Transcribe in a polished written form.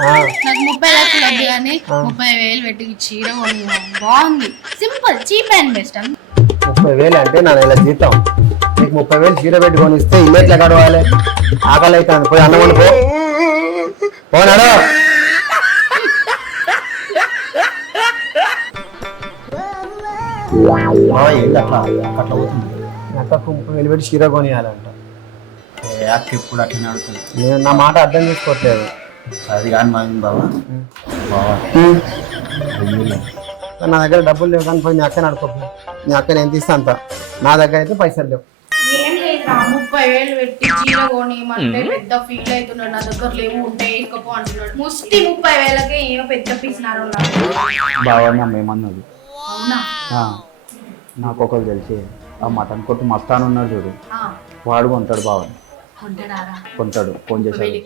నాకు 30 లక్షలు వద్దు కానీ 30,000 పెట్టి చీర బాగుంది, సింపుల్, చీప్ అండ్ బెస్ట్. 30,000 అంటే నా నెల జీతం. నీకు 30,000 చీర పెట్టి కొనిస్తే ఇల్లు ఎట్లా గడవాలి? ఆకలి అవుతుంది, పోయి అన్నం వండుకో పోనాడు. ఏంటి అట్లా అట్లా అవుతుంది? అక్కకు 30,000 పెట్టి చీర కొనియాలంట. అక్క ఎప్పుడు అట్లనే అడుగుతుంది. నేను నా మాట అర్థం చేసుకోవట్లేదు. అది కానీ మా బాబా బాబా నా దగ్గర డబ్బులు లేవు కానీ పోయి మీ అక్కని అడుకోపో. మీ అక్కని ఎంత ఇస్తా అంత, నా దగ్గర అయితే పైసలు లేవు. ఏం లేదురా, 30,000 పెట్టి చీర కొనిమంటే పెద్ద ఫీల్ అవుతున్నాడు. నా దగ్గర లేవు, ఉంటే ఇకపో అంటున్నాడు. ముష్టి 30,000కే ఏమో పెద్ద పీసినారు. బాబా మేమన్నది. అవునా? నాకు ఒకరు తెలిసి ఆ మటన్ కొట్టు మస్తాను ఉన్నాడు చూడు, వాడు కొంటాడు బావని. కొంటాడు, ఫోన్ చేశాడు.